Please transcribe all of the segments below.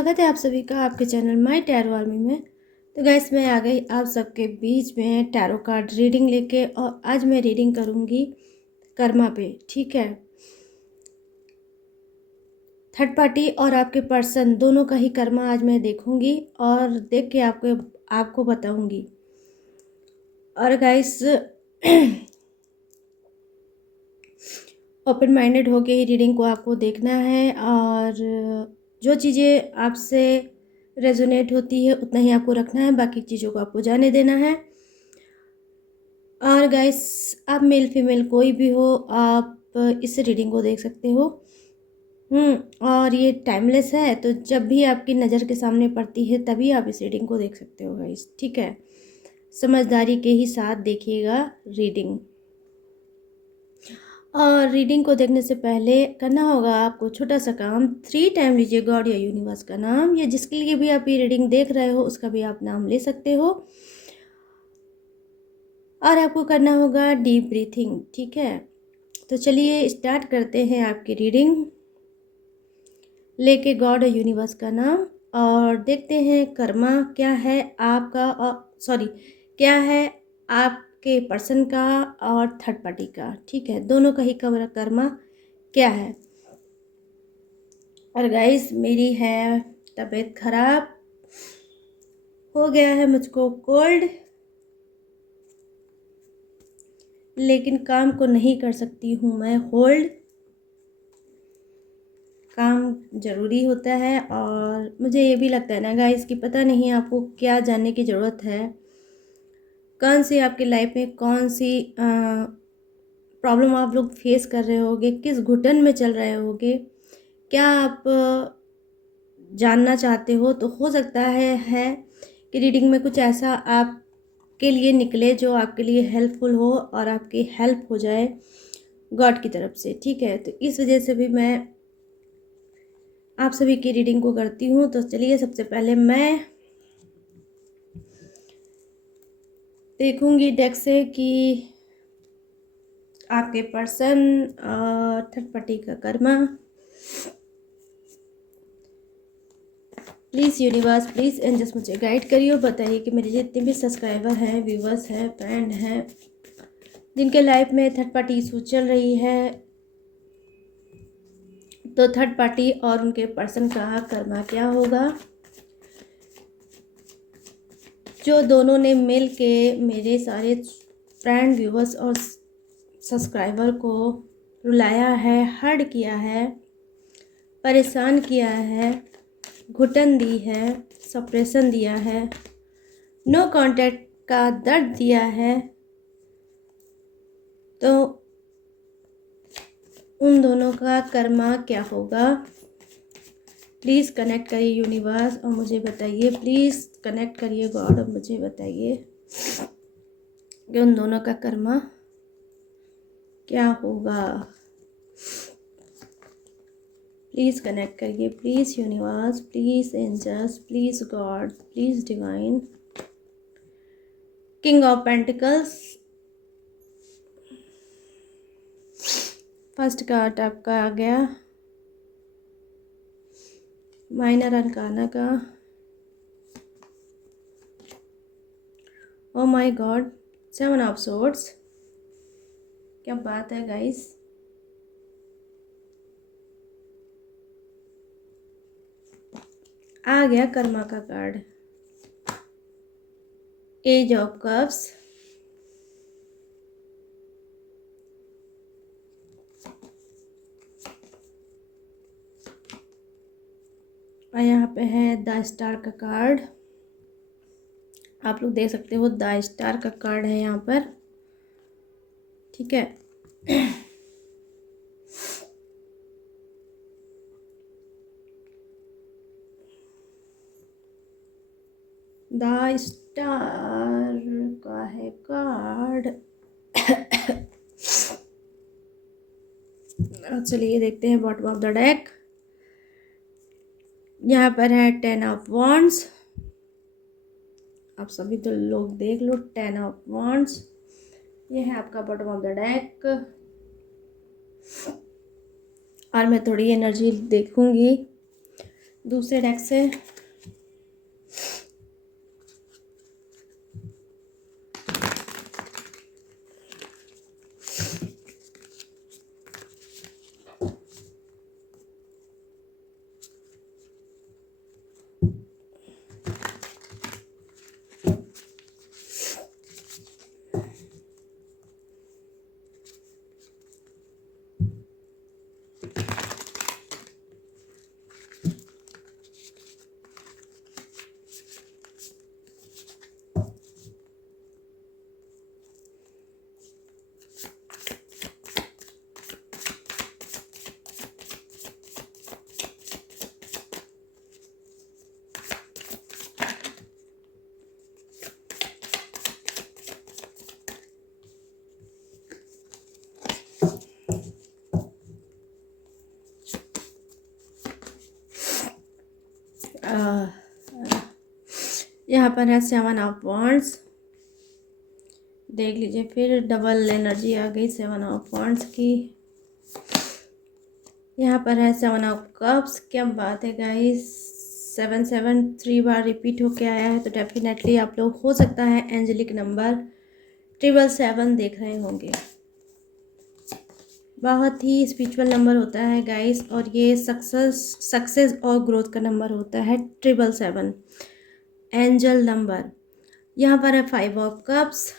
स्वागत है आप सभी का आपके चैनल माय टैरो आर्मी में। तो गाइस मैं आ गई आप सबके बीच में टैरो कार्ड रीडिंग लेके, और आज मैं रीडिंग करूँगी कर्मा पे। ठीक है, थर्ड पार्टी और आपके पर्सन दोनों का ही कर्मा आज मैं देखूँगी और देख के आपको बताऊँगी। और गाइस ओपन माइंडेड होके ही रीडिंग को आपको देखना है, और जो चीज़ें आपसे रेजोनेट होती है उतना ही आपको रखना है, बाकी चीज़ों को आपको जाने देना है। और गाइस आप मेल फीमेल कोई भी हो, आप इस रीडिंग को देख सकते हो। और ये टाइमलेस है, तो जब भी आपकी नज़र के सामने पड़ती है तभी आप इस रीडिंग को देख सकते हो गाइस। ठीक है, समझदारी के ही साथ देखिएगा रीडिंग। और रीडिंग को देखने से पहले करना होगा आपको छोटा सा काम। 3 टाइम लीजिए गॉड या यूनिवर्स का नाम, या जिसके लिए भी आप ये रीडिंग देख रहे हो उसका भी आप नाम ले सकते हो। और आपको करना होगा डीप ब्रीथिंग। ठीक है, तो चलिए स्टार्ट करते हैं आपकी रीडिंग लेके गॉड और यूनिवर्स का नाम, और देखते हैं कर्मा क्या है आपका, और क्या है आपके पर्सन का और थर्ड पार्टी का। ठीक है, दोनों का ही कर्मा क्या है। और गाइस मेरी है तबीयत खराब, हो गया है मुझको कोल्ड, लेकिन काम को नहीं कर सकती हूँ मैं होल्ड। काम ज़रूरी होता है, और मुझे ये भी लगता है ना गाइस कि पता नहीं आपको क्या जानने की ज़रूरत है, कौन सी आपकी लाइफ में कौन सी प्रॉब्लम आप लोग फेस कर रहे होगे, किस घुटन में चल रहे होगे, क्या आप जानना चाहते हो। तो हो सकता है कि रीडिंग में कुछ ऐसा आपके लिए निकले जो आपके लिए हेल्पफुल हो और आपकी हेल्प हो जाए गॉड की तरफ से। ठीक है, तो इस वजह से भी मैं आप सभी की रीडिंग को करती हूँ। तो चलिए सबसे पहले मैं देखूंगी डेक से कि आपके पर्सन थर्ड पार्टी का कर्मा। प्लीज़ यूनिवर्स, प्लीज़ एंजल्स मुझे गाइड करिए और बताइए कि मेरे जितने भी सब्सक्राइबर हैं, व्यूवर्स हैं, फ्रेंड हैं, जिनके लाइफ में थर्ड पार्टी इशू चल रही है, तो थर्ड पार्टी और उनके पर्सन का कर्मा क्या होगा। जो दोनों ने मिल के मेरे सारे फ्रेंड, व्यूवर्स और सब्सक्राइबर को रुलाया है, हर्ट किया है, परेशान किया है, घुटन दी है, सप्रेशन दिया है, नो कांटेक्ट का दर्द दिया है, तो उन दोनों का कर्मा क्या होगा। प्लीज़ कनेक्ट करिए यूनिवर्स और मुझे बताइए, प्लीज़ कनेक्ट करिए गॉड और मुझे बताइए कि उन दोनों का कर्मा क्या होगा। प्लीज़ कनेक्ट करिए, please universe, please angels, please God, please divine. King of pentacles, first card आपका आ गया, माइनर अनकाना का, oh my God, 7 of swords. क्या बात है गाइस, आ गया कर्मा का कार्ड, एज ऑफ कप्स, और यहाँ पे है द स्टार का कार्ड। आप लोग देख सकते हो द स्टार का कार्ड है यहाँ पर। ठीक है, द स्टार का है कार्ड। चलिए देखते हैं बॉटम ऑफ द डेक। यहाँ पर है 10 ऑफ वॉन्ड्स। आप सभी तो लोग देख लो 10 ऑफ वॉन्ड्स। ये है आपका बॉटम ऑफ द डेक, और मैं थोड़ी एनर्जी देखूंगी दूसरे डेक से। यहाँ पर है 7 ऑफ वॉन्ड्स। देख लीजिए, फिर डबल एनर्जी आ गई 7 ऑफ वॉन्ड्स की। यहाँ पर है 7 ऑफ कप्स। क्या बात है गाइस, 7 3 बार रिपीट होके आया है, तो डेफिनेटली आप लोग हो सकता है एंजेलिक नंबर 777 देख रहे होंगे। बहुत ही स्पिरिचुअल नंबर होता है गाइस, और ये सक्सेस और ग्रोथ का नंबर होता है 777 एंजल नंबर। यहाँ पर है 5 ऑफ कप्स।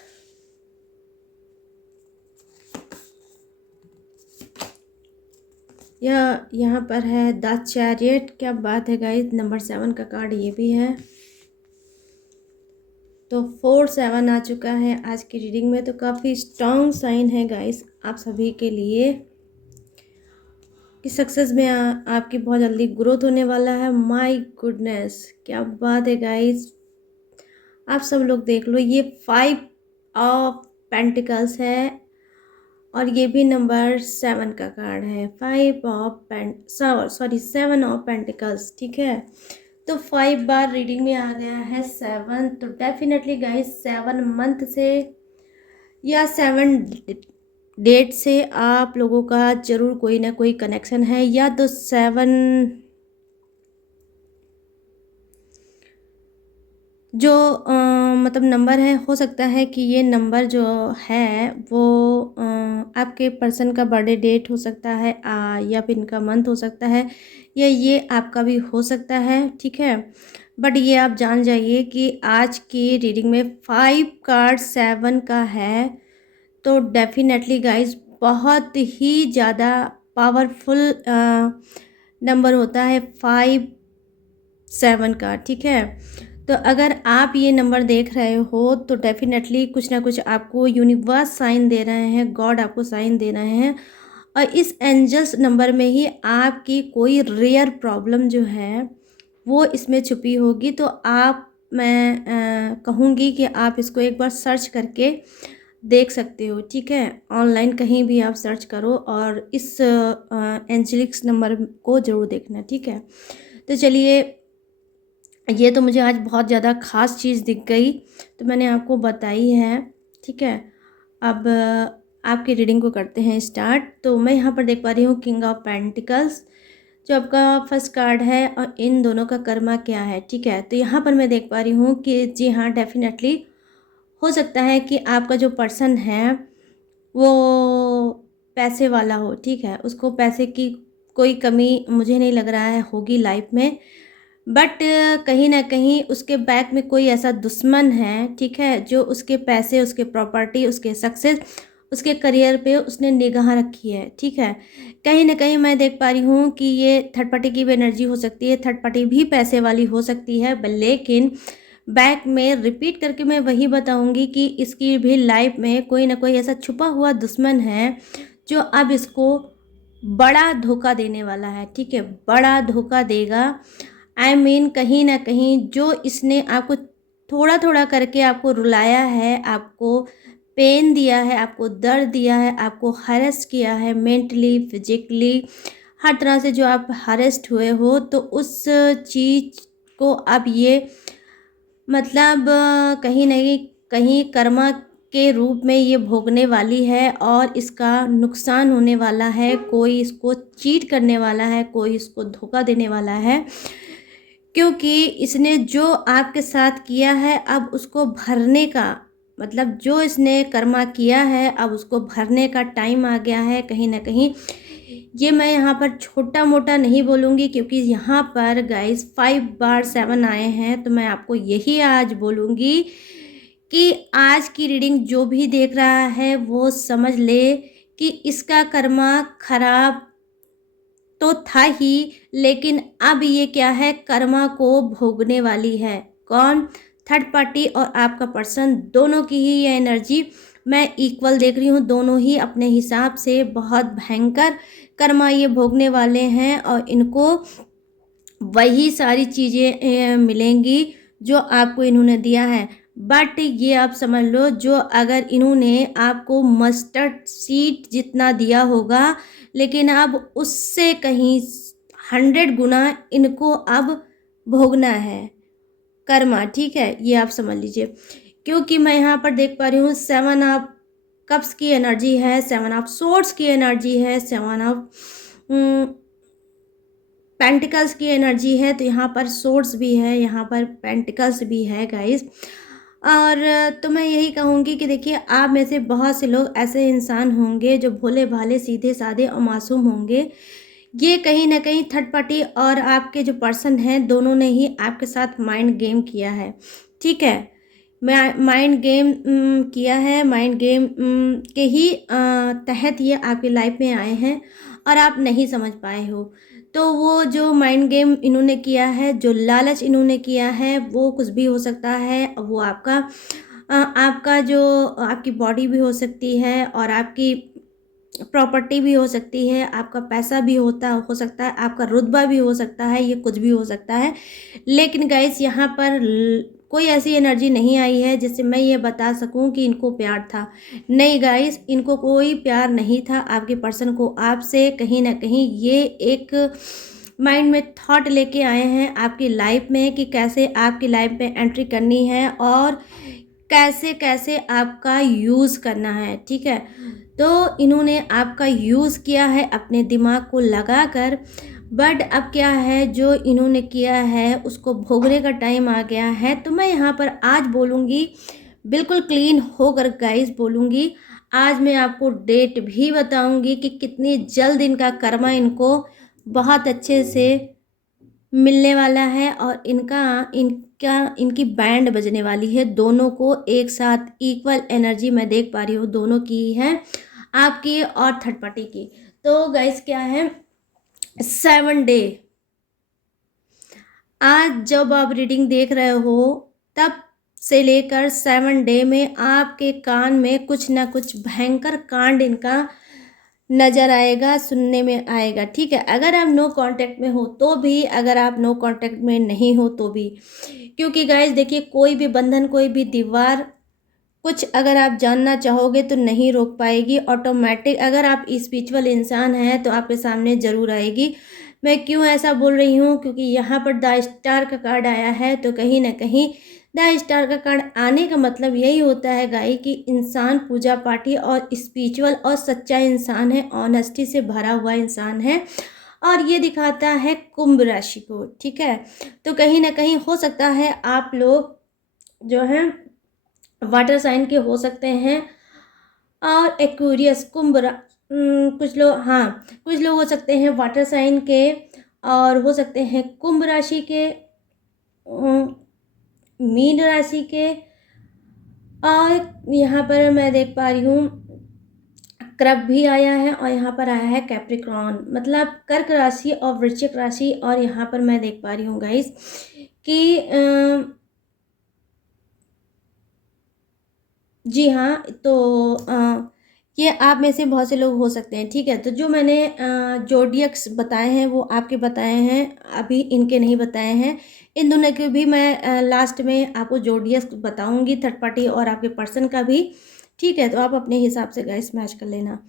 यहाँ पर है द चैरियट। क्या बात है गाइस, नंबर 7 का कार्ड ये भी है। तो 4 7 आ चुका है आज की रीडिंग में, तो काफ़ी स्ट्रॉन्ग साइन है गाइस आप सभी के लिए कि सक्सेस में आपकी बहुत जल्दी ग्रोथ होने वाला है। माय गुडनेस, क्या बात है गाइस, आप सब लोग देख लो, ये 5 ऑफ पेंटिकल्स है और ये भी नंबर 7 का कार्ड है। 7 ऑफ पेंटिकल्स, ठीक है। तो 5 बार रीडिंग में आ गया है 7, तो डेफिनेटली गाइस 7 मंथ से या 7 डेट से आप लोगों का जरूर कोई ना कोई कनेक्शन है, या तो 7 जो मतलब नंबर है, हो सकता है कि ये नंबर जो है वो आपके पर्सन का बर्थडे डेट हो सकता है, या फिर इनका मंथ हो सकता है, या ये आपका भी हो सकता है, ठीक है। बट ये आप जान जाइए कि आज की रीडिंग में 5 कार्ड 7 का है, तो डेफिनेटली गाइस बहुत ही ज़्यादा पावरफुल नंबर होता है 5 7 का, ठीक है। तो अगर आप ये नंबर देख रहे हो तो डेफिनेटली कुछ ना कुछ आपको यूनिवर्स साइन दे रहे हैं, गॉड आपको साइन दे रहे हैं, और इस एंजल्स नंबर में ही आपकी कोई रेयर प्रॉब्लम जो है वो इसमें छुपी होगी। तो मैं कहूँगी कि आप इसको एक बार सर्च करके देख सकते हो, ठीक है। ऑनलाइन कहीं भी आप सर्च करो और इस एंजलिक्स नंबर को ज़रूर देखना, ठीक है। तो चलिए, ये तो मुझे आज बहुत ज़्यादा ख़ास चीज़ दिख गई, तो मैंने आपको बताई है, ठीक है। अब आपकी रीडिंग को करते हैं स्टार्ट। तो मैं यहाँ पर देख पा रही हूँ किंग ऑफ पेंटिकल्स, जो आपका फर्स्ट कार्ड है, और इन दोनों का कर्मा क्या है, ठीक है। तो यहाँ पर मैं देख पा रही हूँ कि जी हाँ, डेफिनेटली हो सकता है कि आपका जो पर्सन है वो पैसे वाला हो, ठीक है। उसको पैसे की कोई कमी मुझे नहीं लग रहा है होगी लाइफ में, बट कहीं ना कहीं उसके बैक में कोई ऐसा दुश्मन है, ठीक है, जो उसके पैसे, उसके प्रॉपर्टी, उसके सक्सेस, उसके करियर पे उसने निगाह रखी है, ठीक है। कहीं ना कहीं मैं देख पा रही हूँ कि ये थर्ड पार्टी की भी एनर्जी हो सकती है, थर्ड पार्टी भी पैसे वाली हो सकती है, लेकिन बैक में रिपीट करके मैं वही बताऊंगी कि इसकी भी लाइफ में कोई ना कोई ऐसा छुपा हुआ दुश्मन है जो अब इसको बड़ा धोखा देने वाला है, ठीक है, बड़ा धोखा देगा। कहीं ना कहीं जो इसने आपको थोड़ा थोड़ा करके आपको रुलाया है, आपको पेन दिया है, आपको दर्द दिया है, आपको हरेस्ट किया है मेंटली, फिजिकली, हर तरह से जो आप हरेस्ट हुए हो, तो उस चीज़ को अब ये मतलब कहीं नहीं कहीं कर्मा के रूप में ये भोगने वाली है, और इसका नुकसान होने वाला है। कोई इसको चीट करने वाला है, कोई इसको धोखा देने वाला है। क्योंकि इसने जो आपके साथ किया है अब उसको भरने का, मतलब जो इसने कर्मा किया है अब उसको भरने का टाइम आ गया है कहीं ना कहीं। ये मैं यहाँ पर छोटा मोटा नहीं बोलूँगी, क्योंकि यहाँ पर गाइस 5 बार 7 आए हैं, तो मैं आपको यही आज बोलूँगी कि आज की रीडिंग जो भी देख रहा है वो समझ ले कि इसका कर्मा खराब तो था ही, लेकिन अब ये क्या है, कर्मा को भोगने वाली है। कौन? थर्ड पार्टी और आपका पर्सन, दोनों की ही ये एनर्जी मैं इक्वल देख रही हूँ। दोनों ही अपने हिसाब से बहुत भयंकर कर्मा ये भोगने वाले हैं और इनको वही सारी चीज़ें मिलेंगी जो आपको इन्होंने दिया है। बट ये आप समझ लो, जो अगर इन्होंने आपको मस्टर्ड सीड जितना दिया होगा, लेकिन अब उससे कहीं 100 गुना इनको अब भोगना है कर्मा, ठीक है, ये आप समझ लीजिए। क्योंकि मैं यहाँ पर देख पा रही हूँ 7 ऑफ कप्स की एनर्जी है, 7 ऑफ सोर्ड्स की एनर्जी है, 7 ऑफ पेंटिकल्स की एनर्जी है। तो यहाँ पर सोर्ड्स भी है, यहाँ पर पेंटिकल्स भी है गाइस। और तो मैं यही कहूँगी कि देखिए, आप में से बहुत से लोग ऐसे इंसान होंगे जो भोले भाले सीधे साधे और मासूम होंगे। ये कहीं ना कहीं थर्ड पार्टी और आपके जो पर्सन हैं, दोनों ने ही आपके साथ माइंड गेम किया है, ठीक है। माइंड गेम किया है, माइंड गेम के ही तहत ये आपकी लाइफ में आए हैं और आप नहीं समझ पाए हो। तो वो जो माइंड गेम इन्होंने किया है, जो लालच इन्होंने किया है, वो कुछ भी हो सकता है। वो आपका जो आपकी बॉडी भी हो सकती है और आपकी प्रॉपर्टी भी हो सकती है, आपका पैसा भी हो सकता है, आपका रुतबा भी हो सकता है, ये कुछ भी हो सकता है। लेकिन गाइस, यहाँ पर कोई ऐसी एनर्जी नहीं आई है जिससे मैं ये बता सकूं कि इनको प्यार था। नहीं गाइस, इनको कोई प्यार नहीं था आपके पर्सन को आपसे। कहीं ना कहीं ये एक माइंड में थॉट लेके आए हैं आपकी लाइफ में कि कैसे आपकी लाइफ में एंट्री करनी है और कैसे कैसे आपका यूज़ करना है, ठीक है। तो इन्होंने आपका यूज़ किया है अपने दिमाग को लगाकर। बट अब क्या है, जो इन्होंने किया है उसको भोगने का टाइम आ गया है। तो मैं यहाँ पर आज बोलूँगी, बिल्कुल क्लीन होकर गाइस बोलूँगी। आज मैं आपको डेट भी बताऊँगी कि कितनी जल्द इनका कर्मा इनको बहुत अच्छे से मिलने वाला है और इनकी बैंड बजने वाली है। दोनों को एक साथ इक्वल एनर्जी मैं देख पा रही हूँ, दोनों की है, आपकी और थर्ड पार्टी की। तो गाइस क्या है, 7 डे, आज जब आप रीडिंग देख रहे हो तब से लेकर 7 डे में आपके कान में कुछ ना कुछ भयंकर कांड इनका नज़र आएगा, सुनने में आएगा, ठीक है। अगर आप नो कांटेक्ट में हो तो भी, अगर आप नो कांटेक्ट में नहीं हो तो भी, क्योंकि गाइस देखिए, कोई भी बंधन, कोई भी दीवार, कुछ अगर आप जानना चाहोगे तो नहीं रोक पाएगी। ऑटोमेटिक अगर आप स्पिरिचुअल इंसान हैं तो आपके सामने ज़रूर आएगी। मैं क्यों ऐसा बोल रही हूँ, क्योंकि यहाँ पर द स्टार का कार्ड आया है। तो कहीं ना कहीं द स्टार का कार्ड आने का मतलब यही होता है गाई कि इंसान पूजा पाठी और स्पिरिचुअल और सच्चा इंसान है, ऑनेस्टी से भरा हुआ इंसान है। और ये दिखाता है कुंभ राशि को, ठीक है। तो कहीं ना कहीं हो सकता है आप लोग जो हैं वाटर साइन के हो सकते हैं और एक्वेरियस कुछ लोग, हाँ, कुछ लोग हो सकते हैं वाटर साइन के और हो सकते हैं कुंभ राशि के, मीन राशि के। और यहाँ पर मैं देख पा रही हूँ क्रब भी आया है और यहाँ पर आया है कैप्रिकॉर्न, मतलब कर्क राशि और वृश्चिक राशि। और यहाँ पर मैं देख पा रही हूँ गाइस कि जी हाँ, तो ये आप में से बहुत से लोग हो सकते हैं, ठीक है। तो जो मैंने जोडियक्स बताए हैं वो आपके बताए हैं, अभी इनके नहीं बताए हैं। इन दोनों के भी मैं लास्ट में आपको जोडियक्स बताऊंगी, थर्ड पार्टी और आपके पर्सन का भी, ठीक है। तो आप अपने हिसाब से गाइस मैच कर लेना।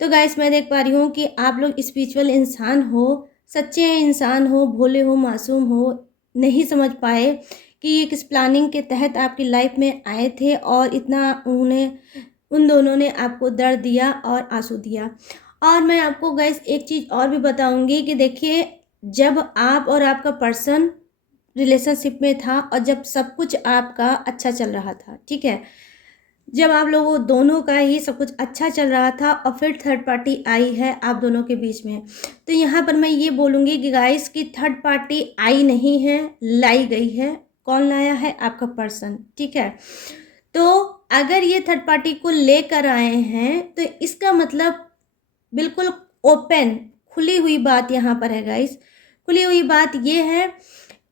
तो गाइस मैं देख पा रही हूँ कि आप लोग स्पिरिचुअल इंसान हो, सच्चे इंसान हो, भोले हो, मासूम हो, नहीं समझ पाए कि ये किस प्लानिंग के तहत आपकी लाइफ में आए थे और इतना उन दोनों ने आपको दर्द दिया और आंसू दिया। और मैं आपको गाइस एक चीज़ और भी बताऊंगी कि देखिए, जब आप और आपका पर्सन रिलेशनशिप में था और जब सब कुछ आपका अच्छा चल रहा था, ठीक है। जब आप लोगों दोनों का ही सब कुछ अच्छा चल रहा था और फिर थर्ड पार्टी आई है आप दोनों के बीच में, तो यहाँ पर मैं ये बोलूँगी कि गाइस की थर्ड पार्टी आई नहीं है, लाई गई है। कौन लाया है? आपका पर्सन, ठीक है। तो अगर ये थर्ड पार्टी को लेकर आए हैं तो इसका मतलब बिल्कुल ओपन, खुली हुई बात यहाँ पर है गाइस। खुली हुई बात ये है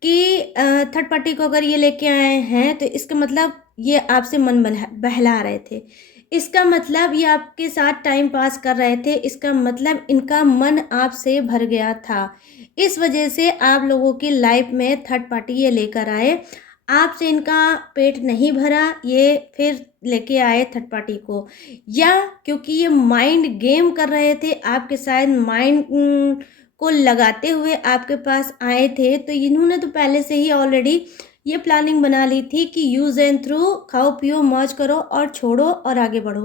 कि थर्ड पार्टी को अगर ये लेके आए हैं तो इसका मतलब ये आपसे मन बहला रहे थे। इसका मतलब ये आपके साथ टाइम पास कर रहे थे। इसका मतलब इनका मन आपसे भर गया था। इस वजह से आप लोगों की लाइफ में थर्ड पार्टी ये लेकर आए। आपसे इनका पेट नहीं भरा, ये फिर लेके आए थर्ड पार्टी को, या क्योंकि ये माइंड गेम कर रहे थे आपके साथ, माइंड को लगाते हुए आपके पास आए थे। तो इन्होंने तो पहले से ही ऑलरेडी ये प्लानिंग बना ली थी कि यूज़ एंड थ्रू, खाओ पियो मौज करो और छोड़ो और आगे बढ़ो।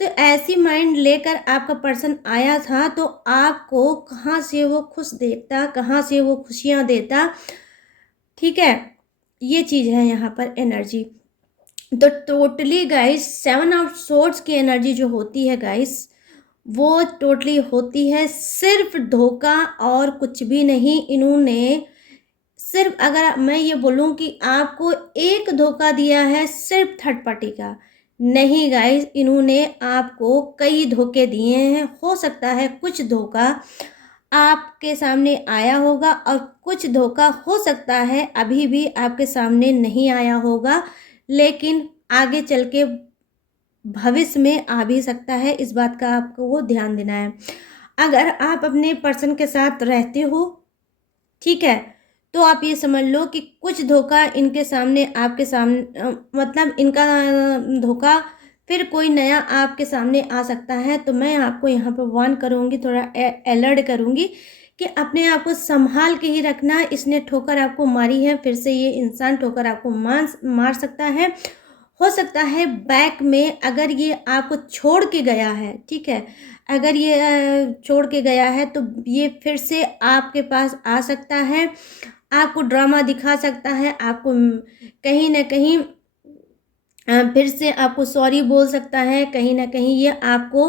तो ऐसी माइंड लेकर आपका पर्सन आया था, तो आपको कहाँ से वो खुश देता, कहाँ से वो खुशियाँ देता, ठीक है। ये चीज़ है यहाँ पर एनर्जी। तो टोटली गाइस 7 ऑफ सोर्ड्स की एनर्जी जो होती है गाइस, वो टोटली होती है सिर्फ धोखा और कुछ भी नहीं। इन्होंने सिर्फ, अगर मैं ये बोलूँ कि आपको एक धोखा दिया है सिर्फ थर्ड पार्टी का, नहीं गाइस, इन्होंने आपको कई धोखे दिए हैं। हो सकता है कुछ धोखा आपके सामने आया होगा और कुछ धोखा हो सकता है अभी भी आपके सामने नहीं आया होगा, लेकिन आगे चल के भविष्य में आ भी सकता है। इस बात का आपको वो ध्यान देना है। अगर आप अपने पर्सन के साथ रहते हो, ठीक है, तो आप ये समझ लो कि कुछ धोखा इनके सामने, आपके सामने, मतलब इनका धोखा फिर कोई नया आपके सामने आ सकता है। तो मैं आपको यहाँ पर वार्न करूँगी, थोड़ा अलर्ट करूँगी कि अपने आप को संभाल के ही रखना। इसने ठोकर आपको मारी है, फिर से ये इंसान ठोकर आपको मार सकता है। हो सकता है बैक में अगर ये आपको छोड़ के गया है, ठीक है, अगर ये छोड़ के गया है तो ये फिर से आपके पास आ सकता है, आपको ड्रामा दिखा सकता है, आपको कहीं ना कहीं फिर से आपको सॉरी बोल सकता है। कहीं ना कहीं ये आपको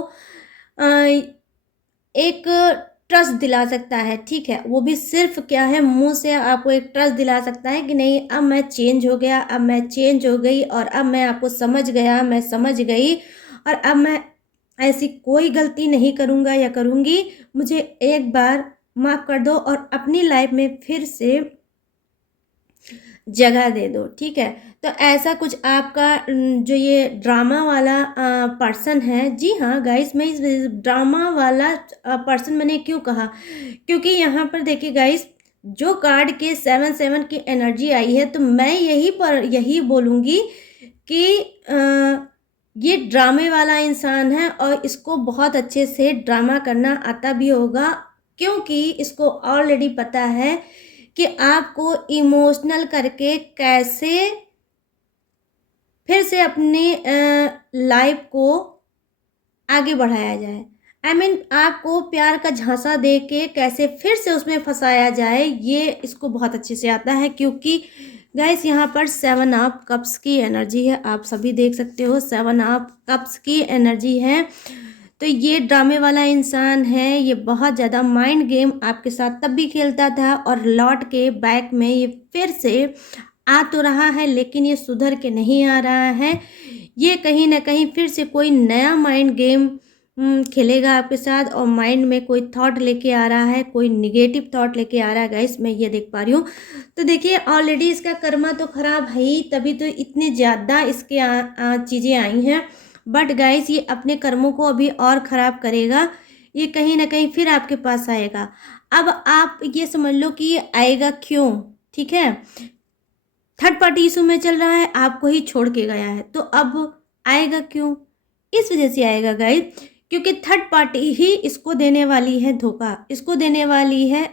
एक ट्रस्ट दिला सकता है, ठीक है। वो भी सिर्फ क्या है, मुंह से आपको एक ट्रस्ट दिला सकता है कि नहीं, अब मैं चेंज हो गया, अब मैं चेंज हो गई और अब मैं आपको समझ गया, मैं समझ गई और अब मैं ऐसी कोई गलती नहीं करूँगा या करूँगी। मुझे एक बार माफ़ कर दो और अपनी लाइफ में फिर से जगह दे दो, ठीक है। तो ऐसा कुछ आपका जो ये ड्रामा वाला पर्सन है, जी हाँ गाइस, मैं इस ड्रामा वाला पर्सन मैंने क्यों कहा, क्योंकि यहाँ पर देखिए गाइस, जो कार्ड के 7 की एनर्जी आई है, तो मैं यही बोलूँगी कि ये ड्रामे वाला इंसान है और इसको बहुत अच्छे से ड्रामा करना आता भी होगा, क्योंकि इसको ऑलरेडी पता है कि आपको इमोशनल करके कैसे फिर से अपनी लाइफ को आगे बढ़ाया जाए। I mean, आपको प्यार का झांसा दे के कैसे फिर से उसमें फंसाया जाए, ये इसको बहुत अच्छे से आता है। क्योंकि गाइस यहाँ पर 7 ऑफ कप्स की एनर्जी है, आप सभी देख सकते हो 7 ऑफ कप्स की एनर्जी है। तो ये ड्रामे वाला इंसान है, ये बहुत ज़्यादा माइंड गेम आपके साथ तब भी खेलता था और लौट के बैक में ये फिर से आ तो रहा है, लेकिन ये सुधर के नहीं आ रहा है। ये कहीं ना कहीं फिर से कोई नया माइंड गेम खेलेगा आपके साथ और माइंड में कोई थॉट लेके आ रहा है, कोई निगेटिव थॉट लेके आ रहा है गाइस, मैं ये देख पा रही हूँ। तो देखिए ऑलरेडी इसका कर्मा तो खराब है ही, तभी तो इतनी ज़्यादा इसके चीज़ें आई हैं। बट गाइस ये अपने कर्मों को अभी और ख़राब करेगा, ये कहीं ना कहीं फिर आपके पास आएगा। अब आप ये समझ लो कि ये आएगा क्यों, ठीक है। थर्ड पार्टी इशू में चल रहा है, आपको ही छोड़ के गया है, तो अब आएगा क्यों? इस वजह से आएगा गाइस, क्योंकि थर्ड पार्टी ही इसको देने वाली है धोखा, इसको देने वाली है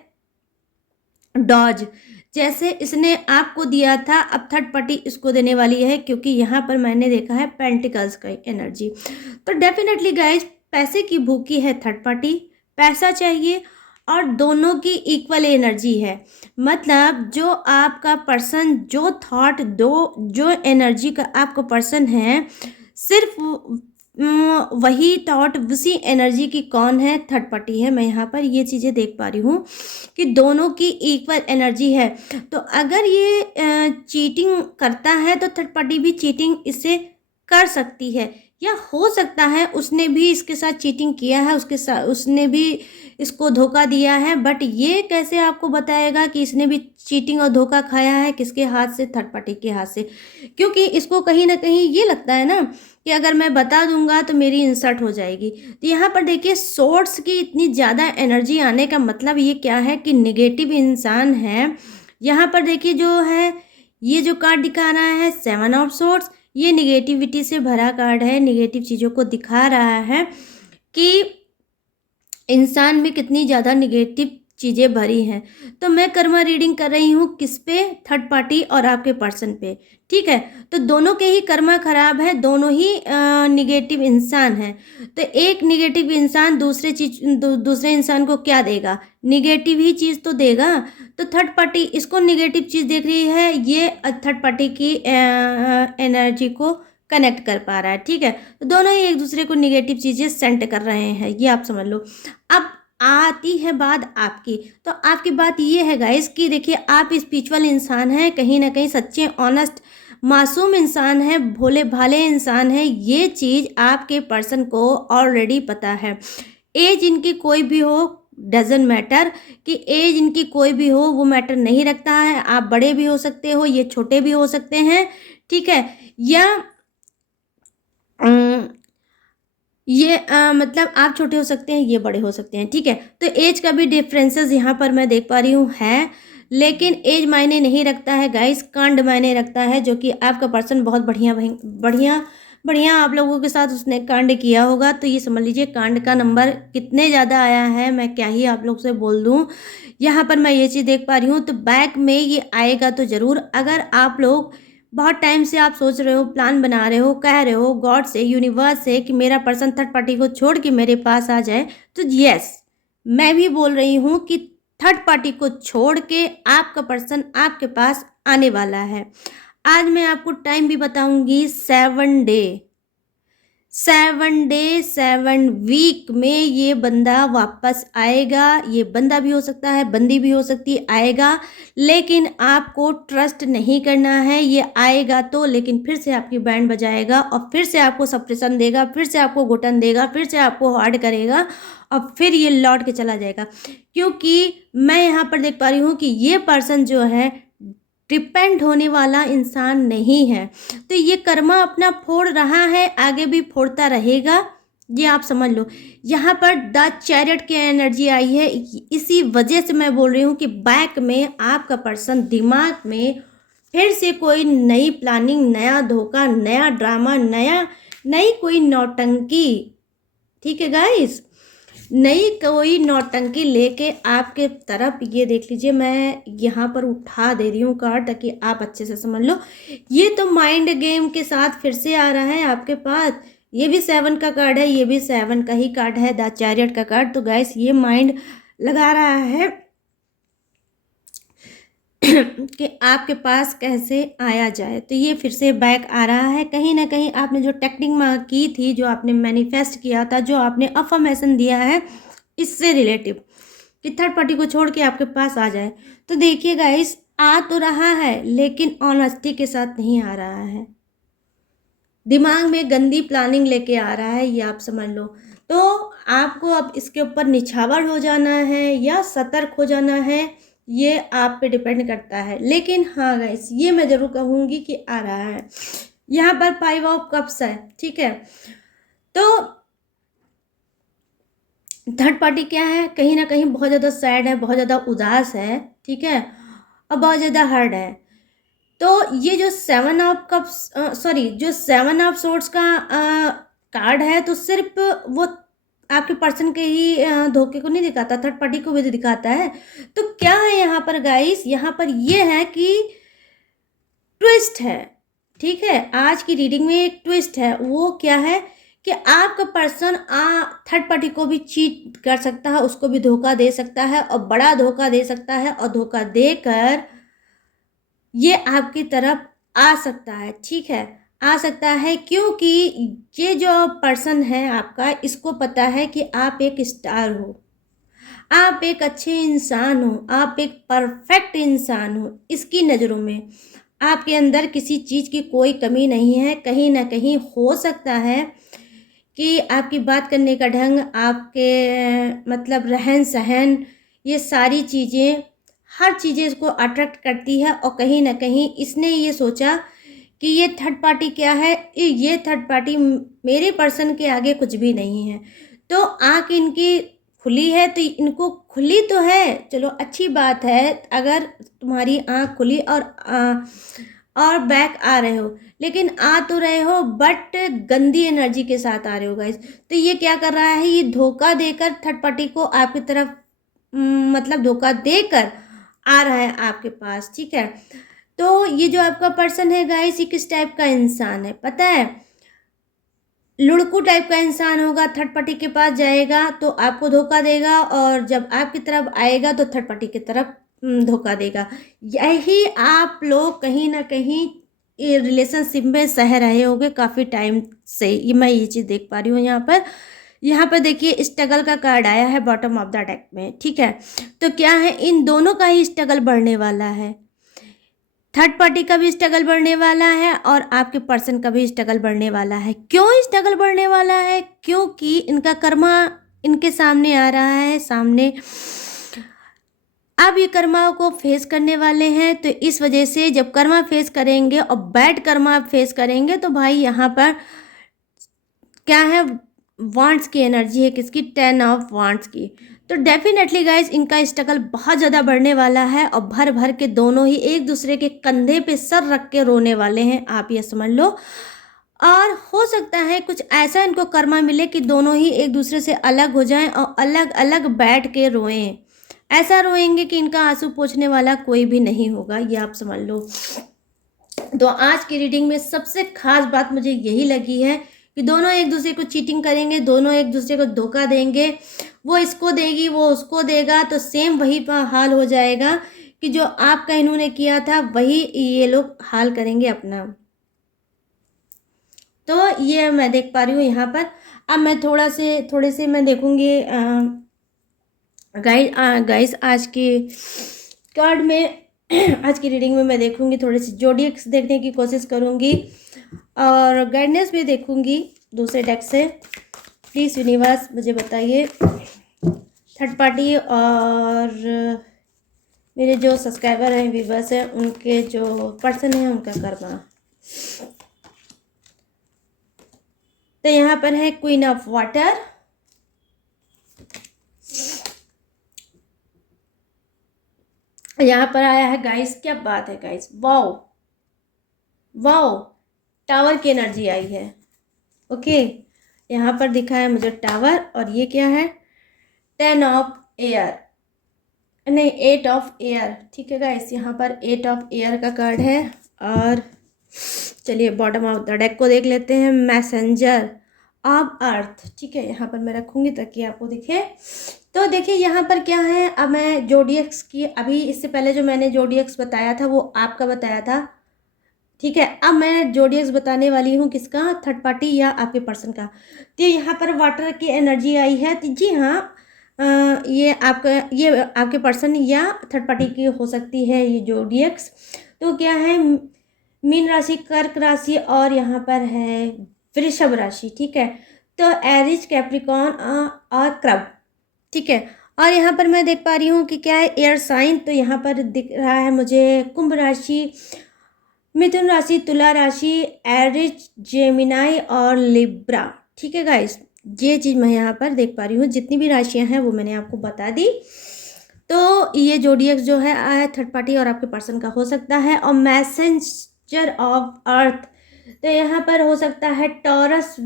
डॉज। जैसे इसने आपको दिया था, अब थर्ड पार्टी इसको देने वाली है, क्योंकि यहाँ पर मैंने देखा है पेंटिकल्स का एनर्जी। तो डेफिनेटली गाइस पैसे की भूखी है थर्ड पार्टी, पैसा चाहिए और दोनों की इक्वल एनर्जी है। मतलब जो आपका पर्सन, जो थॉट, जो एनर्जी का आपका पर्सन है, सिर्फ वही थॉट, उसी एनर्जी की कौन है? थर्ड पार्टी है। मैं यहाँ पर ये चीज़ें देख पा रही हूँ कि दोनों की इक्वल एनर्जी है। तो अगर ये चीटिंग करता है तो थर्ड पार्टी भी चीटिंग इससे कर सकती है, या हो सकता है उसने भी इसके साथ चीटिंग किया है, उसके साथ उसने भी इसको धोखा दिया है। बट ये कैसे आपको बताएगा कि इसने भी चीटिंग और धोखा खाया है? किसके हाथ से? थर्ड पार्टी के हाथ से। क्योंकि इसको कहीं ना कहीं ये लगता है ना कि अगर मैं बता दूंगा तो मेरी इंसल्ट हो जाएगी। तो यहाँ पर देखिए, सोर्स की इतनी ज़्यादा एनर्जी आने का मतलब ये क्या है कि निगेटिव इंसान है। यहाँ पर देखिए जो है, ये जो कार्ड दिखा रहा है 7 ऑफ सोर्स, ये निगेटिविटी से भरा कार्ड है। निगेटिव चीज़ों को दिखा रहा है कि इंसान में कितनी ज़्यादा निगेटिव चीज़ें भरी हैं। तो मैं कर्मा रीडिंग कर रही हूँ किस पे? थर्ड पार्टी और आपके पर्सन पे। ठीक है, तो दोनों के ही कर्मा खराब है, दोनों ही निगेटिव इंसान हैं। तो एक निगेटिव इंसान दूसरे इंसान को क्या देगा? निगेटिव ही चीज़ तो देगा। तो थर्ड पार्टी इसको निगेटिव चीज़ देख रही है, ये थर्ड पार्टी की एनर्जी को कनेक्ट कर पा रहा है। ठीक है, तो दोनों ही एक दूसरे को निगेटिव चीज़ें सेंड कर रहे हैं, ये आप समझ लो। अब आती है बात आपकी। तो आपकी बात ये है गाइस कि देखिए, आप स्पिरिचुअल इंसान हैं, कहीं ना कहीं सच्चे, ऑनेस्ट, मासूम इंसान है, भोले भाले इंसान है। ये चीज़ आपके पर्सन को ऑलरेडी पता है। एज इनकी कोई भी हो, डजेंट मैटर, कि एज इनकी कोई भी हो, वो मैटर नहीं रखता है। आप बड़े भी हो सकते हो, ये छोटे भी हो सकते हैं। ठीक है, या ये मतलब आप छोटे हो सकते हैं, ये बड़े हो सकते हैं। ठीक है, तो एज का भी डिफरेंसेस यहाँ पर मैं देख पा रही हूँ है, लेकिन एज मायने नहीं रखता है गाइस, कांड मायने रखता है। जो कि आपका पर्सन बहुत बढ़िया बढ़िया बढ़िया आप लोगों के साथ उसने कांड किया होगा। तो ये समझ लीजिए कांड का नंबर कितने ज़्यादा आया है, मैं क्या ही आप लोग से बोल दूँ। यहाँ पर मैं ये चीज़ देख पा रही हूँ, तो बैक में ये आएगा तो ज़रूर। अगर आप लोग बहुत टाइम से आप सोच रहे हो, प्लान बना रहे हो, कह रहे हो गॉड से, यूनिवर्स से कि मेरा पर्सन थर्ड पार्टी को छोड़ के मेरे पास आ जाए, तो यस, मैं भी बोल रही हूँ कि थर्ड पार्टी को छोड़ के आपका पर्सन आपके पास आने वाला है। आज मैं आपको टाइम भी बताऊंगी, 7 डे 7 वीक में ये बंदा वापस आएगा। ये बंदा भी हो सकता है, बंदी भी हो सकती है, आएगा। लेकिन आपको ट्रस्ट नहीं करना है। ये आएगा तो, लेकिन फिर से आपकी बैंड बजाएगा और फिर से आपको सप्रेशन देगा, फिर से आपको घुटन देगा, फिर से आपको हार्ड करेगा और फिर ये लौट के चला जाएगा। क्योंकि मैं यहाँ पर देख पा रही हूँ कि ये पर्सन जो है डिपेंड होने वाला इंसान नहीं है। तो ये कर्मा अपना फोड़ रहा है, आगे भी फोड़ता रहेगा, ये आप समझ लो। यहाँ पर द चैरियट की एनर्जी आई है, इसी वजह से मैं बोल रही हूँ कि बैक में आपका पर्सन दिमाग में फिर से कोई नई प्लानिंग, नया धोखा, नया ड्रामा, नई कोई नौटंकी। ठीक है गाइस, नई कोई नौटंकी लेके आपके तरफ, ये देख लीजिए, मैं यहाँ पर उठा दे रही हूँ कार्ड ताकि आप अच्छे से समझ लो। ये तो माइंड गेम के साथ फिर से आ रहा है आपके पास। ये भी 7 का कार्ड है, ये भी 7 का ही कार्ड है, द चैरियट का कार्ड। तो गाइस ये माइंड लगा रहा है कि आपके पास कैसे आया जाए। तो ये फिर से बैक आ रहा है। कहीं ना कहीं आपने जो टेक्निक की थी, जो आपने मैनिफेस्ट किया था, जो आपने अफर्मेशन दिया है, इससे रिलेटिव कि थर्ड पार्टी को छोड़ के आपके पास आ जाए। तो देखिए गाइस, आ तो रहा है लेकिन ऑनेस्टी के साथ नहीं आ रहा है, दिमाग में गंदी प्लानिंग लेके आ रहा है, ये आप समझ लो। तो आपको अब इसके ऊपर निछावर हो जाना है या सतर्क हो जाना है, ये आप पे डिपेंड करता है। लेकिन हाँ गाइस, ये मैं जरूर कहूँगी कि आ रहा है। यहाँ पर 5 ऑफ कप्स है। ठीक है, तो थर्ड पार्टी क्या है, कहीं ना कहीं बहुत ज़्यादा सैड है, बहुत ज़्यादा उदास है। ठीक है, और बहुत ज़्यादा हर्ट है। तो ये जो 7 ऑफ कप्स, सॉरी, जो 7 ऑफ सोर्ड्स का कार्ड है, तो सिर्फ वो आपके पर्सन के ही धोखे को नहीं दिखाता, थर्ड पार्टी को भी दिखाता है। तो क्या है यहाँ पर गाइस, यहाँ पर ये है कि ट्विस्ट है। ठीक है, आज की रीडिंग में एक ट्विस्ट है। वो क्या है कि आपका पर्सन थर्ड पार्टी को भी चीट कर सकता है, उसको भी धोखा दे सकता है और बड़ा धोखा दे सकता है, और धोखा देकर ये आपकी तरफ आ सकता है। ठीक है, आ सकता है, क्योंकि ये जो पर्सन है आपका, इसको पता है कि आप एक स्टार हो, आप एक अच्छे इंसान हो, आप एक परफेक्ट इंसान हो। इसकी नज़रों में आपके अंदर किसी चीज़ की कोई कमी नहीं है। कहीं ना कहीं हो सकता है कि आपकी बात करने का ढंग, आपके मतलब रहन सहन, ये सारी चीज़ें, हर चीज़ें इसको अट्रैक्ट करती है, और कहीं ना कहीं इसने ये सोचा कि ये थर्ड पार्टी क्या है, ये थर्ड पार्टी मेरे पर्सन के आगे कुछ भी नहीं है। तो आँख इनकी खुली है, तो इनको खुली तो है, चलो अच्छी बात है। अगर तुम्हारी आँख खुली और बैक आ रहे हो, लेकिन आ तो रहे हो बट गंदी एनर्जी के साथ आ रहे हो गाइस। तो ये क्या कर रहा है, ये धोखा देकर थर्ड पार्टी को आपकी तरफ मतलब धोखा देकर आ रहा है आपके पास। ठीक है, तो ये जो आपका पर्सन है गाइस, ये किस टाइप का इंसान है पता है? लुड़कू टाइप का इंसान होगा। थर्ड पार्टी के पास जाएगा तो आपको धोखा देगा, और जब आपकी तरफ आएगा तो थर्ड पार्टी की तरफ धोखा देगा। यही आप लोग कहीं ना कहीं ये रिलेशनशिप में सह रहे होंगे काफ़ी टाइम से। ये मैं ये चीज़ देख पा रही हूँ यहाँ पर देखिए स्ट्रगल का कार्ड आया है बॉटम ऑफ द डेक में। ठीक है, तो क्या है, इन दोनों का ही स्ट्रगल बढ़ने वाला है। थर्ड पार्टी का भी स्ट्रगल बढ़ने वाला है और आपके पर्सन का भी स्ट्रगल बढ़ने वाला है। क्यों स्ट्रगल बढ़ने वाला है? क्योंकि इनका कर्मा इनके सामने आ रहा है सामने। अब ये कर्मा को फेस करने वाले हैं, तो इस वजह से जब कर्मा फेस करेंगे और बैड कर्मा फेस करेंगे, तो भाई यहाँ पर क्या है, वांट्स की एनर्जी है, किसकी? 10 ऑफ वांट्स की। तो डेफिनेटली गाइस इनका स्ट्रगल बहुत ज़्यादा बढ़ने वाला है, और भर भर के दोनों ही एक दूसरे के कंधे पे सर रख के रोने वाले हैं, आप ये समझ लो। और हो सकता है कुछ ऐसा इनको कर्मा मिले कि दोनों ही एक दूसरे से अलग हो जाएं और अलग अलग बैठ के रोएं। ऐसा रोएंगे कि इनका आंसू पोंछने वाला कोई भी नहीं होगा, ये आप समझ लो। तो आज की रीडिंग में सबसे खास बात मुझे यही लगी है कि दोनों एक दूसरे को चीटिंग करेंगे, दोनों एक दूसरे को धोखा देंगे। वो इसको देगी, वो उसको देगा, तो सेम वही हाल हो जाएगा कि जो आपका इन्होंने किया था वही ये लोग हाल करेंगे अपना। तो ये मैं देख पा रही हूँ यहाँ पर। अब मैं थोड़े से मैं देखूँगी गाइस आज के कार्ड में आज की रीडिंग में मैं देखूंगी, थोड़े से जोडियक्स देखने की कोशिश करूंगी और गाइडेंस भी देखूंगी दूसरे डेक से। प्लीज़ यूनिवर्स मुझे बताइए थर्ड पार्टी और मेरे जो सब्सक्राइबर हैं, व्यूवर्स हैं, उनके जो पर्सन हैं उनका कर्मा। तो यहाँ पर है क्वीन ऑफ वाटर, यहाँ पर आया है गाइस, क्या बात है गाइस, वाओ वाओ, टावर की एनर्जी आई है। ओके, यहाँ पर दिखा है मुझे टावर, और ये क्या है, 10 ऑफ एयर, नहीं 8 ऑफ एयर। ठीक है गाइस, यहाँ पर 8 ऑफ एयर का कार्ड है। और चलिए बॉटम ऑफ द डेक को देख लेते हैं, मैसेंजर ऑफ अर्थ। ठीक है, यहाँ पर मैं रखूँगी ताकि आपको दिखे। तो देखिए यहाँ पर क्या है, अब मैं जोडियक्स की, अभी इससे पहले जो मैंने जोडियक्स बताया था वो आपका बताया था। ठीक है, अब मैं जोडियक्स बताने वाली हूँ, किसका? थर्ड पार्टी या आपके पर्सन का। तो यहाँ पर वाटर की एनर्जी आई है, तो जी हाँ, ये आपके पर्सन या थर्ड पार्टी की हो सकती है ये जोडियक्स। तो क्या है, मीन राशि, कर्क राशि, और यहाँ पर है वृषभ राशि। ठीक है, तो एरिज, कैप्रिकॉर्न और क्रब। ठीक है, और यहाँ पर मैं देख पा रही हूँ कि क्या है, एयर साइन। तो यहाँ पर दिख रहा है मुझे कुंभ राशि, मिथुन राशि, तुला राशि, एरिज, जेमिनाई और लिब्रा। ठीक है गाइस, ये चीज़ मैं यहाँ पर देख पा रही हूँ। जितनी भी राशियाँ हैं वो मैंने आपको बता दी। तो ये जोडियक्स जो है थर्ड पार्टी और आपके पर्सन का हो सकता है। और मैसेंजर ऑफ अर्थ, तो यहाँ पर हो सकता है टॉरस,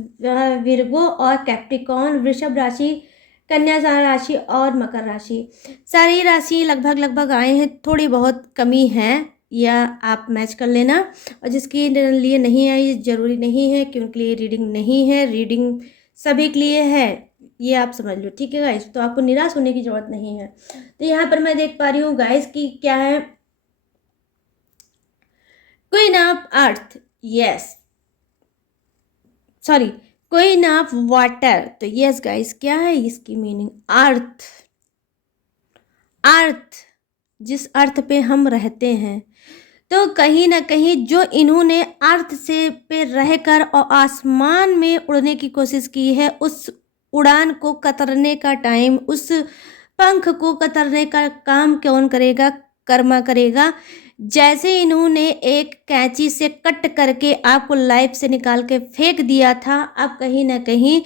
विर्गो और कैप्रिकॉर्न, वृषभ राशि, कन्या राशि और मकर राशि। सारी राशि लगभग आए हैं, थोड़ी बहुत कमी है या आप मैच कर लेना। और जिसके लिए नहीं आई, ज़रूरी नहीं है कि उनके लिए रीडिंग नहीं है, रीडिंग सभी के लिए है, ये आप समझ लो, ठीक है गाइस। तो आपको निराश होने की ज़रूरत नहीं है। तो यहाँ पर मैं देख पा रही हूँ गाइस कि क्या है, queen of earth, yes sorry, queen of water. तो यस गाइस, क्या है इसकी मीनिंग, अर्थ। अर्थ, जिस अर्थ पे हम रहते हैं, तो कहीं ना कहीं जो इन्होंने अर्थ से पे रहकर और आसमान में उड़ने की कोशिश की है, उस उड़ान को कतरने का टाइम, उस पंख को कतरने का काम कौन करेगा, कर्मा करेगा। जैसे इन्होंने एक कैंची से कट करके आपको लाइफ से निकाल के फेंक दिया था, अब कहीं ना कहीं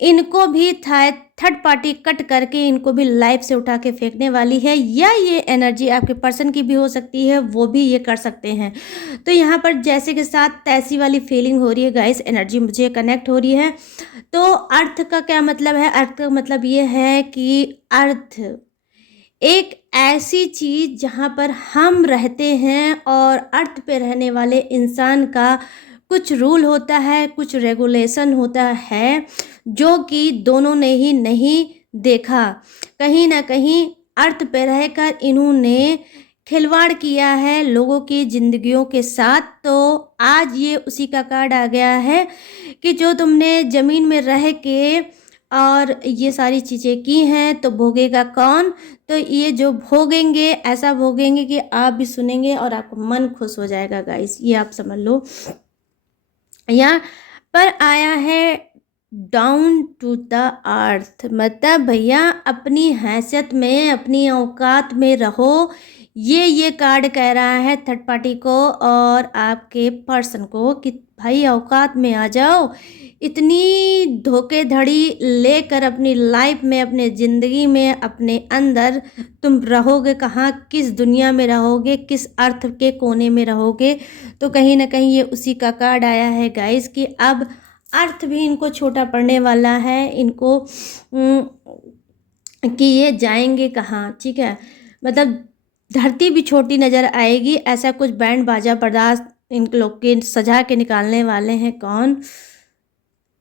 इनको भी थर्ड पार्टी कट करके इनको भी लाइफ से उठा के फेंकने वाली है। या ये एनर्जी आपके पर्सन की भी हो सकती है, वो भी ये कर सकते हैं। तो यहाँ पर जैसे के साथ तैसी वाली फीलिंग हो रही है गाइस, एनर्जी मुझे कनेक्ट हो रही है। तो अर्थ का क्या मतलब है, अर्थ का मतलब ये है कि अर्थ एक ऐसी चीज़ जहाँ पर हम रहते हैं, और अर्थ पे रहने वाले इंसान का कुछ रूल होता है, कुछ रेगुलेशन होता है, जो कि दोनों ने ही नहीं देखा। कहीं ना कहीं अर्थ पे रहकर इन्होंने खिलवाड़ किया है लोगों की ज़िंदगियों के साथ। तो आज ये उसी का कार्ड आ गया है कि जो तुमने ज़मीन में रह के और ये सारी चीज़ें की हैं, तो भोगेगा कौन। तो ये जो भोगेंगे, ऐसा भोगेंगे कि आप भी सुनेंगे और आपका मन खुश हो जाएगा गाइस, ये आप समझ लो। यहाँ पर आया है डाउन टू द अर्थ, मतलब भैया अपनी हैसियत में, अपनी औकात में रहो। ये कार्ड कह रहा है थर्ड पार्टी को और आपके पर्सन को कि भाई औकात में आ जाओ। इतनी धोखेधड़ी लेकर अपनी लाइफ में, अपने ज़िंदगी में, अपने अंदर तुम रहोगे कहाँ, किस दुनिया में रहोगे, किस अर्थ के कोने में रहोगे। तो कहीं ना कहीं ये उसी का कार्ड आया है गाइस कि अब अर्थ भी इनको छोटा पड़ने वाला है, इनको कि ये जाएंगे कहाँ, ठीक है। मतलब धरती भी छोटी नज़र आएगी, ऐसा कुछ बैंड बाजा बर्दाश्त इन लोग के सजा के निकालने वाले हैं कौन,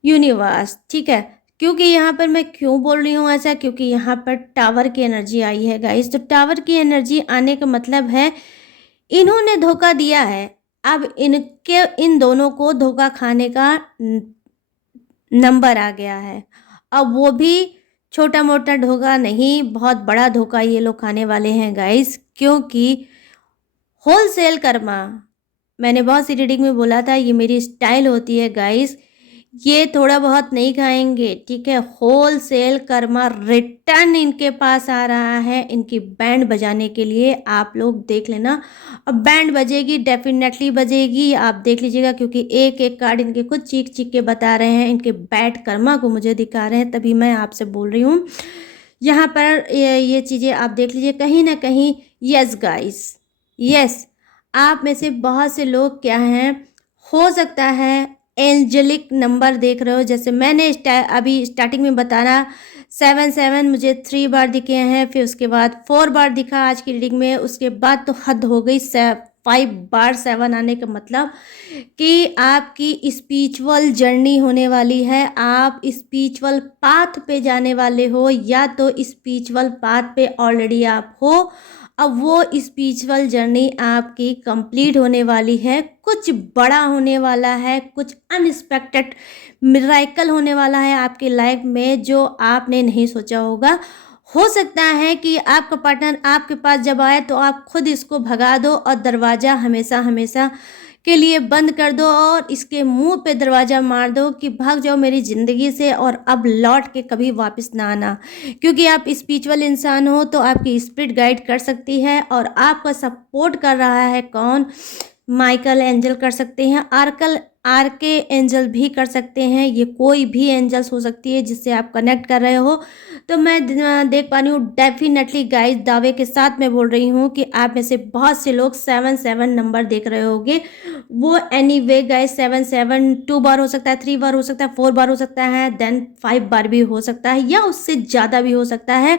यूनिवर्स, ठीक है। क्योंकि यहाँ पर मैं क्यों बोल रही हूँ ऐसा, क्योंकि यहाँ पर टावर की एनर्जी आई है गाइस। तो टावर की एनर्जी आने का मतलब है इन्होंने धोखा दिया है, अब इन दोनों को धोखा खाने का नंबर आ गया है। अब वो भी छोटा मोटा धोखा नहीं, बहुत बड़ा धोखा ये लोग खाने वाले हैं गाइस। क्योंकि होलसेल कर्मा, मैंने बहुत सी रीडिंग में बोला था, ये मेरी स्टाइल होती है गाइस, ये थोड़ा बहुत नहीं खाएंगे, ठीक है। होलसेल कर्मा रिटर्न इनके पास आ रहा है, इनकी बैंड बजाने के लिए। आप लोग देख लेना, अब बैंड बजेगी, डेफिनेटली बजेगी, आप देख लीजिएगा। क्योंकि एक एक कार्ड इनके खुद चीख चीख के बता रहे हैं, इनके बैड कर्मा को मुझे दिखा रहे हैं, तभी मैं आपसे बोल रही हूँ। यहाँ पर ये चीज़ें आप देख लीजिए कहीं ना कहीं। यस गाइस, यस, आप में से बहुत से लोग क्या हैं, हो सकता है एंजेलिक नंबर देख रहे हो। जैसे मैंने अभी स्टार्टिंग में बताया 7 मुझे 3 बार दिखे हैं, फिर उसके बाद 4 बार दिखा आज की रीडिंग में, उसके बाद तो हद हो गई 5 बार 7 आने का मतलब कि आपकी स्पिरिचुअल जर्नी होने वाली है, आप स्पिरिचुअल पाथ पे जाने वाले हो, या तो स्पिरिचुअल पाथ पे ऑलरेडी आप हो। अब वो स्पिरिचुअल जर्नी आपकी कंप्लीट होने वाली है, कुछ बड़ा होने वाला है, कुछ अनएक्सपेक्टेड मिरेकल होने वाला है आपकी लाइफ में, जो आपने नहीं सोचा होगा। हो सकता है कि आपका पार्टनर आपके पास जब आए तो आप खुद इसको भगा दो और दरवाज़ा हमेशा हमेशा के लिए बंद कर दो और इसके मुंह पे दरवाज़ा मार दो कि भाग जाओ मेरी ज़िंदगी से और अब लौट के कभी वापस ना आना। क्योंकि आप स्पिरिचुअल इंसान हो, तो आपकी स्पिरिट गाइड कर सकती है, और आपका सपोर्ट कर रहा है कौन, माइकल एंजल कर सकते हैं, आरके एंजल भी कर सकते हैं, ये कोई भी एंजल्स हो सकती है जिससे आप कनेक्ट कर रहे हो। तो मैं देख पा रही हूँ डेफिनेटली गाइस, दावे के साथ मैं बोल रही हूँ कि आप में से बहुत से लोग 7 नंबर देख रहे होंगे। वो एनीवे गाइस 7 2 बार हो सकता है, 3 बार हो सकता है, 4 बार हो सकता है, देन 5 बार भी हो सकता है, या उससे ज़्यादा भी हो सकता है।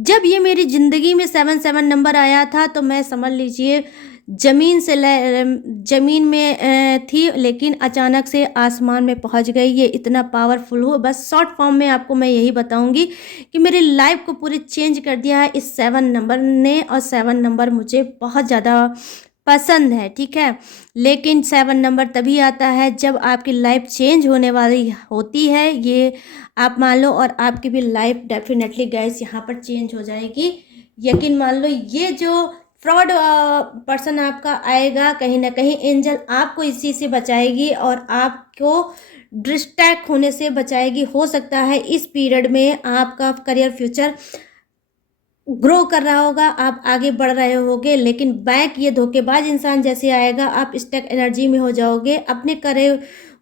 जब ये मेरी ज़िंदगी में 7 नंबर आया था तो मैं समझ लीजिए ज़मीन में थी, लेकिन अचानक से आसमान में पहुंच गई। ये इतना पावरफुल हो, बस शॉर्ट फॉर्म में आपको मैं यही बताऊंगी कि मेरी लाइफ को पूरी चेंज कर दिया है इस 7 नंबर ने। और 7 नंबर मुझे बहुत ज़्यादा पसंद है, ठीक है। लेकिन 7 नंबर तभी आता है जब आपकी लाइफ चेंज होने वाली होती है, ये आप मान लो, और आपकी भी लाइफ डेफिनेटली गाइस यहाँ पर चेंज हो जाएगी। यकीन मान लो, ये जो फ्रॉड पर्सन आपका आएगा, कहीं ना कहीं एंजल आपको इसी से बचाएगी और आपको डिस्ट्रैक्ट होने से बचाएगी। हो सकता है इस पीरियड में आपका करियर फ्यूचर ग्रो कर रहा होगा, आप आगे बढ़ रहे होगे, लेकिन बैक ये धोखेबाज इंसान जैसे आएगा, आप स्टक एनर्जी में हो जाओगे। अपने करे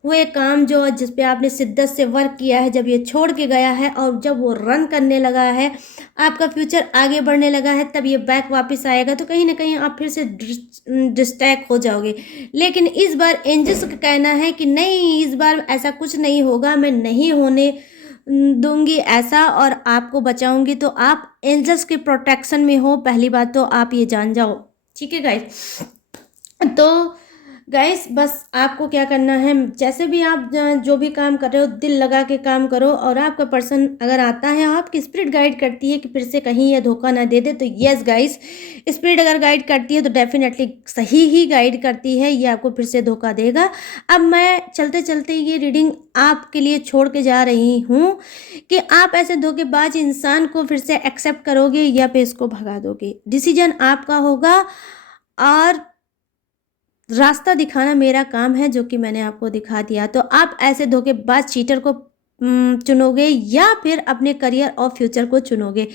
हुए काम जो जिस पे आपने शिद्दत से वर्क किया है, जब ये छोड़ के गया है और जब वो रन करने लगा है, आपका फ्यूचर आगे बढ़ने लगा है, तब ये बैक वापस आएगा, तो कहीं ना कहीं आप फिर से डिस्ट्रैक्ट हो जाओगे। लेकिन इस बार एंजल्स का कहना है कि नहीं, इस बार ऐसा कुछ नहीं होगा, मैं नहीं होने दूंगी ऐसा और आपको बचाऊंगी। तो आप एंजल्स के प्रोटेक्शन में हो, पहली बात तो आप ये जान जाओ, ठीक है गाइस। तो गाइस बस आपको क्या करना है, जैसे भी आप जो भी काम कर रहे हो, दिल लगा के काम करो। और आपका पर्सन अगर आता है, आपकी स्पिरिट गाइड करती है कि फिर से कहीं ये धोखा ना दे दे, तो यस गाइस, स्पिरिट अगर गाइड करती है तो डेफिनेटली सही ही गाइड करती है, ये आपको फिर से धोखा देगा। अब मैं चलते चलते ये रीडिंग आपके लिए छोड़ के जा रही हूँ कि आप ऐसे धोखेबाज इंसान को फिर से एक्सेप्ट करोगे या फिर इसको भगा दोगे। डिसीजन आपका होगा और रास्ता दिखाना मेरा काम है, जो कि मैंने आपको दिखा दिया। तो आप ऐसे धोखेबाज चीटर को चुनोगे या फिर अपने करियर और फ्यूचर को चुनोगे।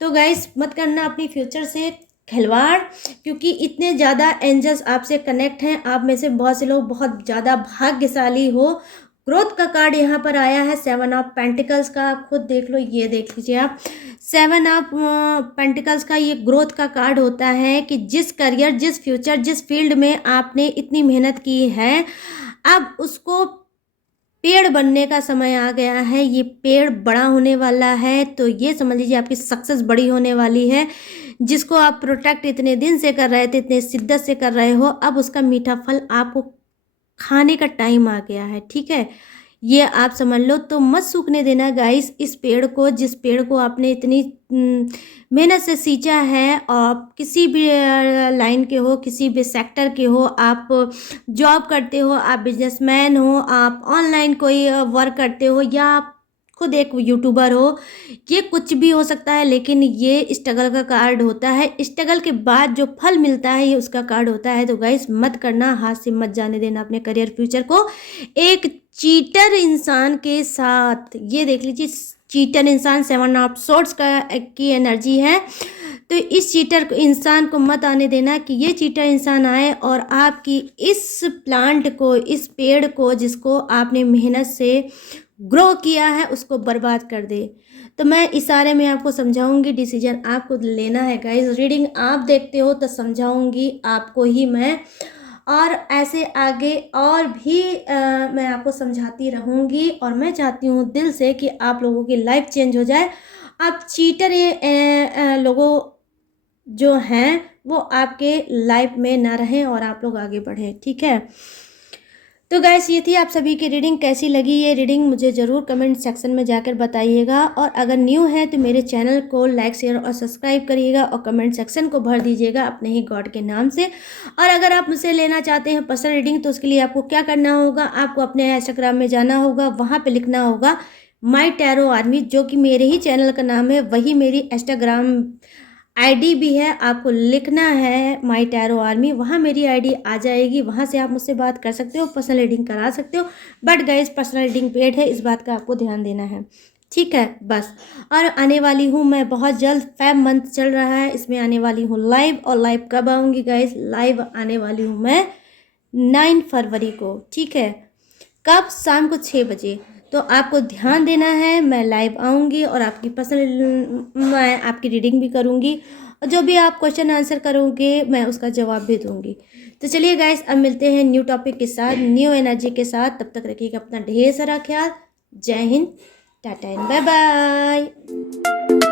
तो गाइस मत करना अपनी फ्यूचर से खिलवाड़, क्योंकि इतने ज़्यादा एंजल्स आपसे कनेक्ट हैं। आप में से बहुत से लोग बहुत ज़्यादा भाग्यशाली हो। ग्रोथ का कार्ड यहाँ पर आया है, 7 ऑफ पेंटिकल्स का, आप खुद देख लो, ये देख लीजिए आप। 7 ऑफ पेंटिकल्स का ये ग्रोथ का कार्ड होता है कि जिस करियर, जिस फ्यूचर, जिस फील्ड में आपने इतनी मेहनत की है, अब उसको पेड़ बनने का समय आ गया है। ये पेड़ बड़ा होने वाला है, तो ये समझ लीजिए आपकी सक्सेस बड़ी होने वाली है। जिसको आप प्रोटेक्ट इतने दिन से कर रहे थे, इतने शिद्दत से कर रहे हो, अब उसका मीठा फल आपको खाने का टाइम आ गया है, ठीक है। ये आप समझ लो। तो मत सूखने देना गाइस इस पेड़ को, जिस पेड़ को आपने इतनी मेहनत से सींचा है। और किसी भी लाइन के हो, किसी भी सेक्टर के हो, आप जॉब करते हो, आप बिजनेसमैन हो, आप ऑनलाइन कोई वर्क करते हो, या आप खुद एक यूट्यूबर हो, ये कुछ भी हो सकता है, लेकिन ये स्ट्रगल का कार्ड होता है। स्ट्रगल के बाद जो फल मिलता है, ये उसका कार्ड होता है। तो गाइस मत करना, हाथ से मत जाने देना अपने करियर फ्यूचर को एक चीटर इंसान के साथ। ये देख लीजिए, चीटर इंसान 7 ऑफ सोर्ड्स की एनर्जी है। तो इस चीटर इंसान को मत आने देना कि ये चीटर इंसान आए और आपकी इस प्लांट को, इस पेड़ को, जिसको आपने मेहनत से ग्रो किया है, उसको बर्बाद कर दे। तो मैं इशारे में आपको समझाऊंगी, डिसीजन आपको लेना है गाइस। रीडिंग आप देखते हो तो समझाऊंगी आपको ही मैं, और ऐसे आगे और भी मैं आपको समझाती रहूँगी। और मैं चाहती हूँ दिल से कि आप लोगों की लाइफ चेंज हो जाए। आप चीटर लोगों जो हैं वो आपके लाइफ में ना रहें और आप लोग आगे बढ़ें, ठीक है। तो गाइस ये थी आप सभी की रीडिंग। कैसी लगी ये रीडिंग मुझे ज़रूर कमेंट सेक्शन में जाकर बताइएगा। और अगर न्यू है तो मेरे चैनल को लाइक, शेयर और सब्सक्राइब करिएगा और कमेंट सेक्शन को भर दीजिएगा अपने ही गॉड के नाम से। और अगर आप मुझसे लेना चाहते हैं पर्सनल रीडिंग, तो उसके लिए आपको क्या करना होगा, आपको अपने इंस्टाग्राम में जाना होगा, वहाँ पर लिखना होगा माई टैरो आर्मी, जो कि मेरे ही चैनल का नाम है, वही मेरी इंस्टाग्राम आईडी भी है। आपको लिखना है माई टैरो आर्मी, वहाँ मेरी आईडी आ जाएगी, वहाँ से आप मुझसे बात कर सकते हो, पर्सनल रीडिंग करा सकते हो। But guys personal reading paid है, इस बात का आपको ध्यान देना है, ठीक है बस। और आने वाली हूँ मैं बहुत जल्द, फेब मंथ चल रहा है, इसमें आने वाली हूँ लाइव। और लाइव कब आऊँगी गाइस, लाइव आने वाली हूँ मैं 9 फरवरी को, ठीक है। कब, शाम को 6 बजे। तो आपको ध्यान देना है, मैं लाइव आऊँगी और आपकी मैं आपकी रीडिंग भी करूँगी, और जो भी आप क्वेश्चन आंसर करोगे मैं उसका जवाब भी दूँगी। तो चलिए गाइस, अब मिलते हैं न्यू टॉपिक के साथ, न्यू एनर्जी के साथ। तब तक रखिएगा अपना ढेर सारा ख्याल। जय हिंद, टाटा एंड बाय बाय।